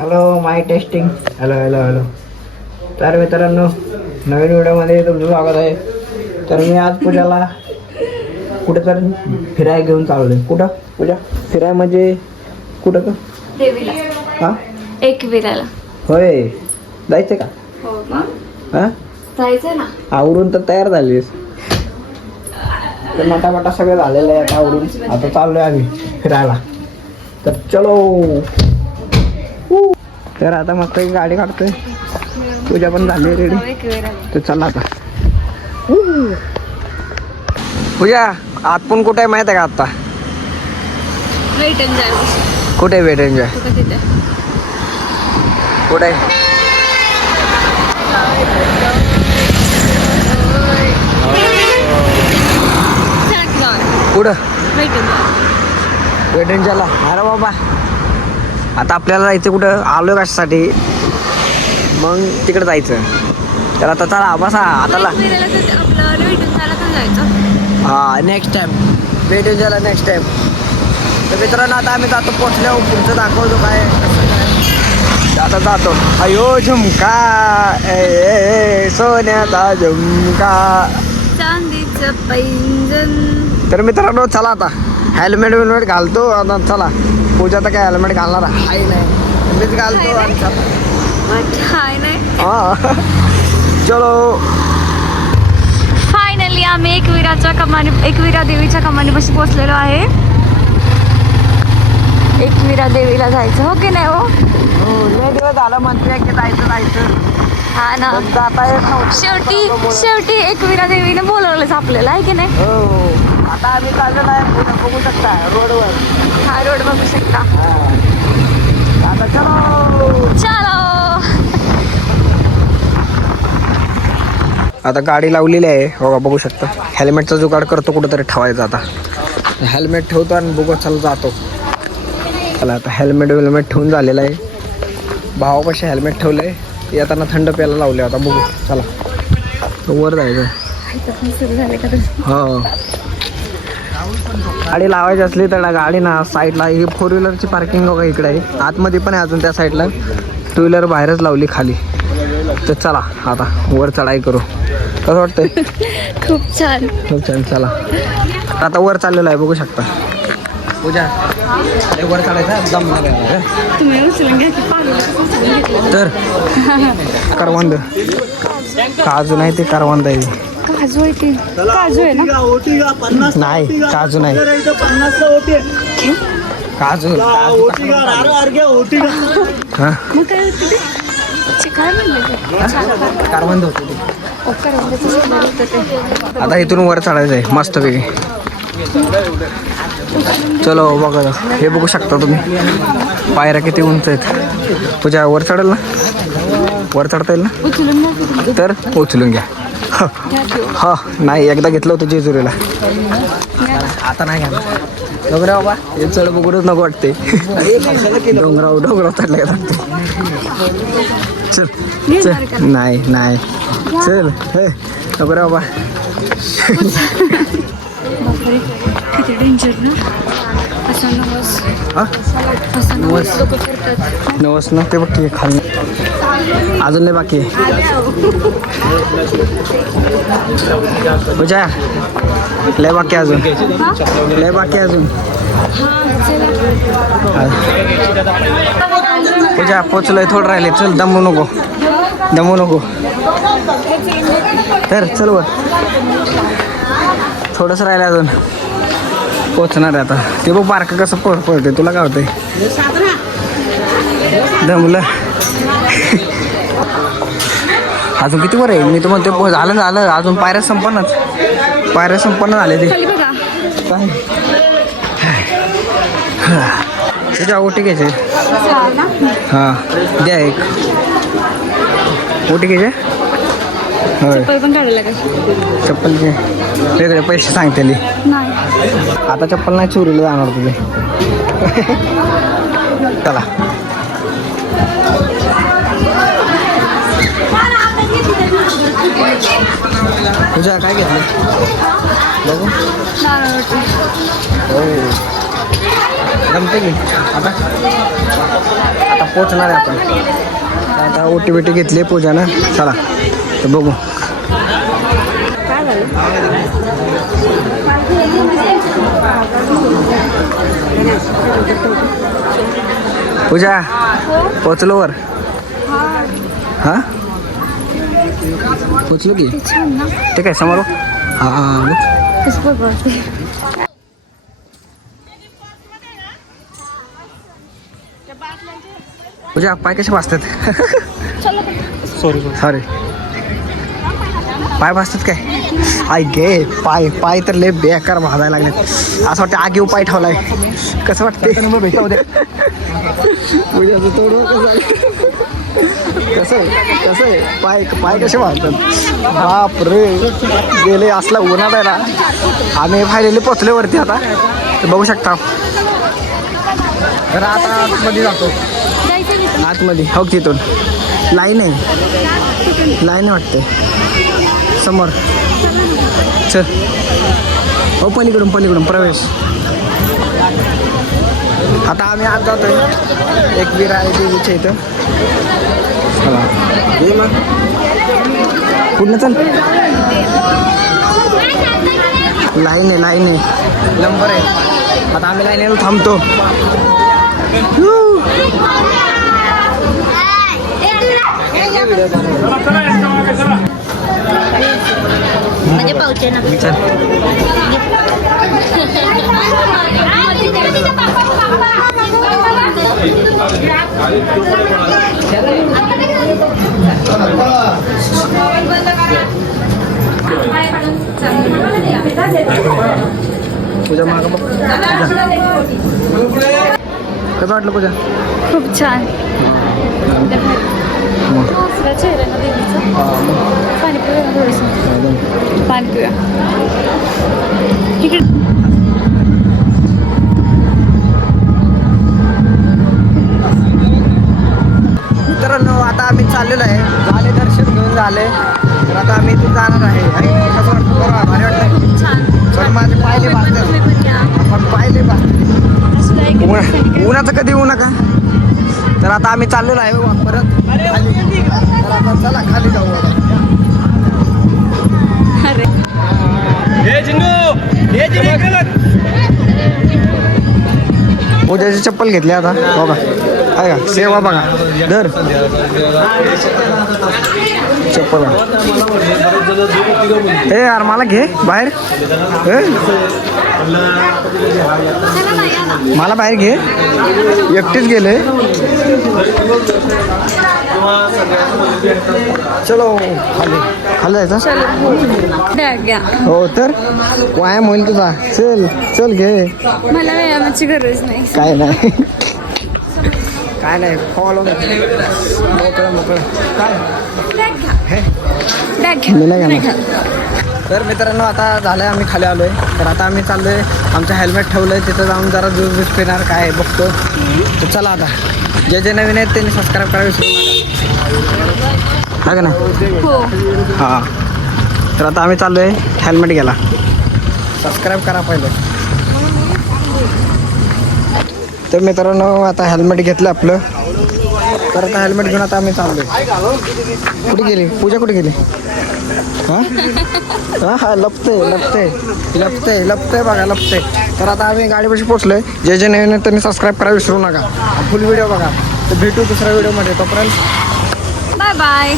Hello माय testing. Hello hello hello. तर मित्रांनो, नवीन व्हिडिओमध्ये तुमचं स्वागत आहे. तर मी आज पूजाला कुठं तर फिरायला घेऊन चाललोय. कुठं पूजा फिराय म्हणजे कुठं का देवीला हा एकविराला. होय, जायचं का? हो मग हा जायचं ना. आवरून तर तयार झालीस. तर नटाबटा सगळं झालेलं आहे आता आवरून. आता चाललोय आम्ही फिरायला. तर चलो. तर आता मस्त एक गाडी काढतोय. पूजा पण झाली रेडी. तर चला आता. पूजा आत पण कुठे आहे माहित आहे का आता? वेट एंड जाय. कुठे वेट एंजॉय? तिथे कुठे? कुठं वेट एंड वेट एंजॉयला? अरे बाबा, आता आपल्याला जायचं कुठं? आलोय कशासाठी? मग तिकडे जायचं. तर आता चला बसा आता. आपलं वेट एंड जायला पण जायचं. हा नेक्स्ट टाइम वेट एंजॉयला नेक्स्ट टाइम. तर मित्रांनो आता आम्ही जातो. पोचल्यावर पुढचं दाखवतो काय कसं काय. आता जातो. अयो झुमका ए, ए, ए सोन्याचा झुमका. चांदीचं पैंजण. तर मित्रांनो चला आता. हेल्मेट घालतो आता. चला पूजा तर काय हेल्मेट घालणार आहे नाही, मीच घालतो आणि चला. हाय नाही. हा चलो. फायनली आम्ही एकविरा देवीच्या कमानीपाशी पोहोचलेलो आहे. एकविरा देवीला जायचं हो की नाही हो? लय दिवस झालं म्हणते की जायचं. हा ना. पण जाता येत नव्हतं. शेवटी एकविरा देवीने बोलवलंच आपल्याला आहे की नाही? हो. आता आम्ही चाललेलो आहे. पुढे बघू शकता रोडवर. हा रोड बघू शकता. आता चलो. चलो. आता गाडी लावलेली आहे बघा, बघू शकता. हेल्मेटचा जुगाड करतो कुठंतरी ठेवायचा. आता हेल्मेट ठेवतो आणि बघू चला जातो. चला आता हेल्मेट ठेवून झालेलं आहे. भावापाशी हेल्मेट ठेवलंय. येताना थंड प्यायला लावले. आता बघू चला. वर जायचं. हो, गाडी लावायची असली तर गाडी ना साईडला. ही 4 व्हीलरची पार्किंग बघा इकडे आहे. आतमध्ये पण आहे अजून त्या साईडला. 2 व्हीलर बाहेरच लावली खाली. तर चला आता वर चढाई करू. कसं वाटतंय? खूप छान. खूप छान. चला आता वर चाललेलो आहे बघू शकता. पूजा वर चढायचा दम लागायला. तुम्ही उचलून घ्या की पाणी. तर करवंद काजू नाही, ते करवंद आहे. काजू आहे ते. काजू आहे ना? नाही काजू नाही. काजू हा मग काय होतं ते? काय म्हणलं? करवंद होते ते. ते आता इथून वर चढायचं आहे मस्तपैकी. चलो बघा, हे बघू शकता तुम्ही पायऱ्या किती उंच आहेत. तुझ्या वर चढेल ना? वर चढता येईल ना? उचलून घ्या. तर उचलून घ्या. हा नाही, एकदा घेतलं होतं जेजुरीला. आता नाही घ्या. डोंगराव बाबा हे चढ बघूनच नको वाटते. डोंगराव चढल्या जाते. चल चल. नाही चल. हे डोंगराव बाबा. किती डेंजर ना. असं नवस ना ते बघ खाल. अजून नाही बाकी. पूजा लय बाकी अजून. लय बाकी अजून. पूजा पोचलोय. थोडं राहिले. चल दमू नको. तर चल वर. थोडंसं राहिलं अजून. पोचणार आहे आता. ते बघ बारकं कसं पळते. तुला काय होतंय? दमलं. अजून किती वर आहे? मी तर म्हणतो झालं अजून पायऱ्या संपन्न झाले ते. काय तुझ्या ओटी घ्यायचे? हां द्या एक. ओटी घ्यायचे? होय. चप्पल घे. वेगळे पैसे सांगते. आता चप्पल नाही चोरीला जाणार तुझे. चला तुझ्या काय घेतलं बघू. हो जमते की आता आता पोचणार आहे आपण. आता ओटी बिटी घेतली पूजानं. चला तर बघू. पूजा पोचलो वर. हा पोचलो की ठीक आहे समोर. हां पूजा पाय कसे वाजतात. सॉरी पाय भाजतात काय. आय गे पाय पाय तर लय बेकार भाजायला लागले. असं वाटतं आगीव पाय ठेवलाय. कसं वाटते पूजाचं तोडं कसं आहे पाय पाय कसे भाजतात. बाप रे गेले असला उन्हात आहे ना. आम्ही फायनली पोचले वरती आता तर बघू शकता. तर आता आतमध्ये जातो. आतमध्ये हो तिथून लाईन आहे वाटते समोर. चल हो पलीकडून प्रवेश. आता आम्ही आत जातोय एकविरा आहे देवीच्या इथं. चला ये मग पुढनं चल. लाईन आहे नंबर आहे. आता आम्ही लाईनीला थांबतो. म्हणजे पावते ना. पूजा माग बघ. कसं वाटलं पूजा. खूप छान. पाणी पिऊया थोडंसं. पाणी पिऊया तिकडे. मित्रांनो आता आम्ही चाललेलो आहे. झाले दर्शन घेऊन झाले तर आता आम्ही इथून जाणार आहे. आणि कसं वाटतं बरोबर भारी वाटतं. छान पण माझे पायले भाजतात. पण पायले भाजतात. उन्हाचं कधी येऊ नका. तर आता आम्ही चाललेलो आहे परत खाली. तर आता चला खाली जाऊ. अरे पूजाची चप्पल घेतली आता बघा. आहे का सेवा बघा दर चप्पल. ए यार मला घे बाहेर. मला बाहेर घे. एकटीच गेले. चलो खाली जायचं. हो तर व्यायाम होईल तुझा. चल घे. मला व्यायामाची गरज नाही. काय नाही फॉलो मोकळं काय मी नाही घेणार. तर मित्रांनो आता झालं आम्ही खाली आलोय. तर आता आम्ही चाललोय. आमचं हेल्मेट ठेवलंय तिथं जाऊन जरा ज्यूस पिणार काय बघतो. तर चला आता जे नवीन आहेत त्यांनी सबस्क्राईब करायला विसरू नका. का ना हो हां. तर आता आम्ही चाललोय हेल्मेट घ्यायला. सबस्क्राईब करा पहिले. तर मित्रांनो आता हेल्मेट घेतलं आपलं. तर आता हेल्मेट घेऊन आता आम्ही चाललोय. कुठे गेली पूजा. कुठे गेली. हां लपते बघा लपते. तर आता आम्ही गाडीपाशी पोचलोय. जे नवीन आहेत त्यांनी सबस्क्राईब करायला विसरू नका. फुल व्हिडिओ बघा. तर भेटू दुसऱ्या व्हिडिओमध्ये. तोपर्यंत बाय.